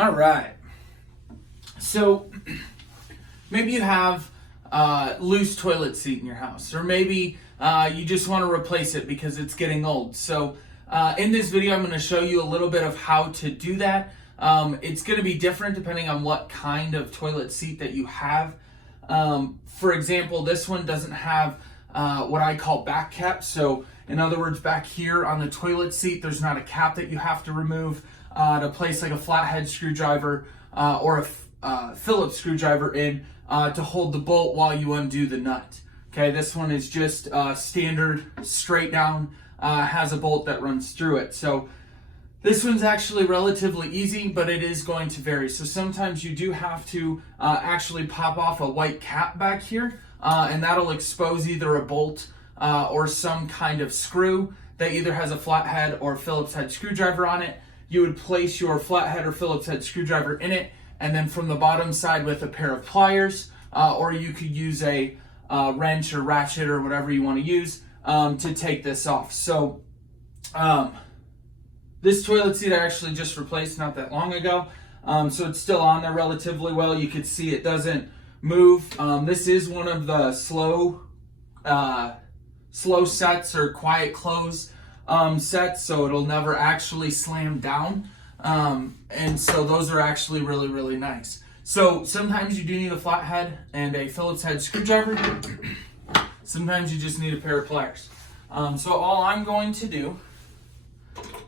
All right. So maybe you have a loose toilet seat in your house, or maybe you just want to replace it because it's getting old. So in this video, I'm going to show you a little bit of how to do that. It's going to be different depending on what kind of toilet seat that you have. For example, this one doesn't have what I call back cap. So in other words, back here on the toilet seat, there's not a cap that you have to remove to place like a flathead screwdriver or a Phillips screwdriver in to hold the bolt while you undo the nut. Okay, this one is just standard, straight down, has a bolt that runs through it. So this one's actually relatively easy, but it is going to vary. So sometimes you do have to actually pop off a white cap back here, and that'll expose either a bolt or some kind of screw that either has a flathead or Phillips head screwdriver on it. You would place your flathead or Phillips head screwdriver in it, and then from the bottom side with a pair of pliers, or you could use a wrench or ratchet or whatever you want to use to take this off. So this toilet seat I actually just replaced not that long ago, so it's still on there relatively well. You can see it doesn't move. This is one of the slow sets or quiet close sets, so it'll never actually slam down. And so those are actually really, really nice. So sometimes you do need a flathead and a Phillips head screwdriver. Sometimes you just need a pair of pliers. So all I'm going to do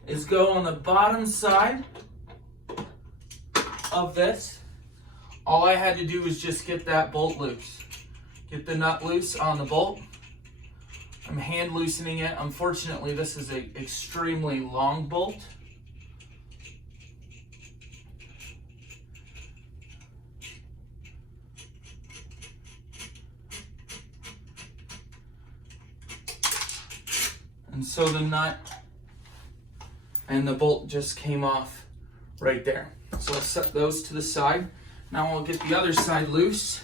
is go on the bottom side of this. All I had to do was just get that bolt loose. Get the nut loose on the bolt. I'm hand loosening it. Unfortunately, this is an extremely long bolt. And so the nut and the bolt just came off right there. So let's set those to the side. Now I'll get the other side loose.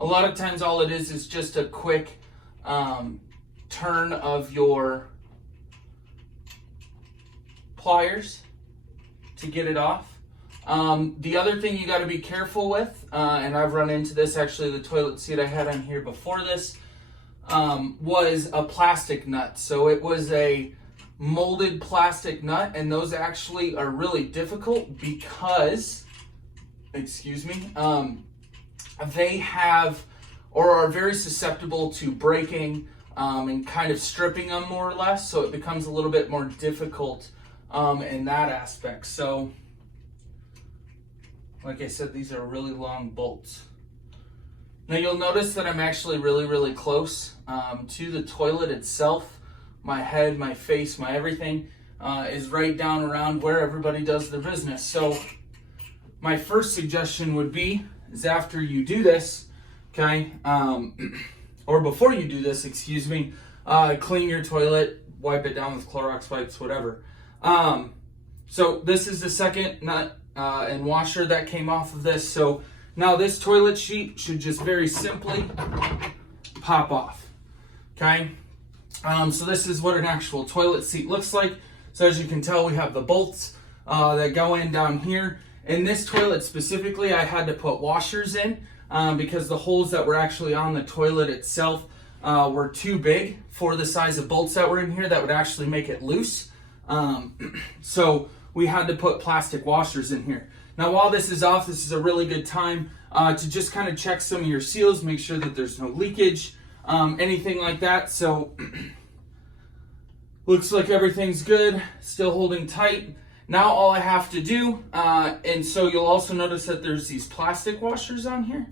A lot of times all it is just a quick turn of your pliers to get it off. The other thing you got to be careful with, and I've run into this, actually the toilet seat I had on here before this was a plastic nut. So it was a molded plastic nut, and those actually are really difficult because, they have or are very susceptible to breaking and kind of stripping them more or less. So it becomes a little bit more difficult in that aspect. So like I said, these are really long bolts. Now you'll notice that I'm actually really, really close to the toilet itself. My head, my face, my everything is right down around where everybody does their business. So my first suggestion would be is after you do this, okay, or before you do this, clean your toilet, wipe it down with Clorox wipes, whatever. So this is the second nut and washer that came off of this. So now this toilet sheet should just very simply pop off, okay? So this is what an actual toilet seat looks like. So as you can tell, we have the bolts that go in down here. In this toilet specifically, I had to put washers in because the holes that were actually on the toilet itself were too big for the size of bolts that were in here that would actually make it loose. So we had to put plastic washers in here. Now while this is off, this is a really good time to just kind of check some of your seals, make sure that there's no leakage, anything like that. So looks like everything's good, still holding tight. Now all I have to do, and so you'll also notice that there's these plastic washers on here.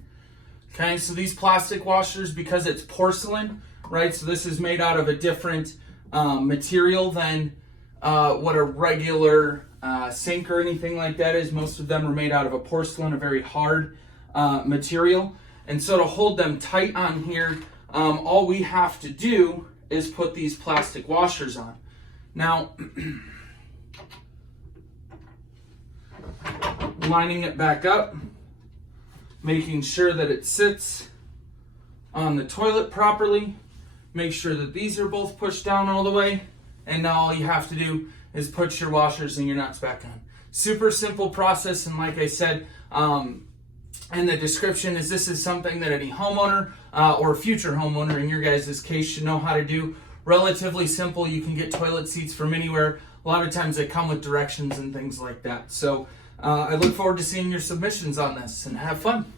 Okay, so these plastic washers, because it's porcelain, right? So this is made out of a different material than what a regular sink or anything like that is. Most of them are made out of a porcelain, a very hard material. And so to hold them tight on here, all we have to do is put these plastic washers on. Now, lining it back up, making sure that it sits on the toilet properly. Make sure that these are both pushed down all the way. And now all you have to do is put your washers and your nuts back on. Super simple process, and like I said in the description, this is something that any homeowner or future homeowner in your guys' case should know how to do. Relatively simple. You can get toilet seats from anywhere. A lot of times they come with directions and things like that. So I look forward to seeing your submissions on this, and have fun.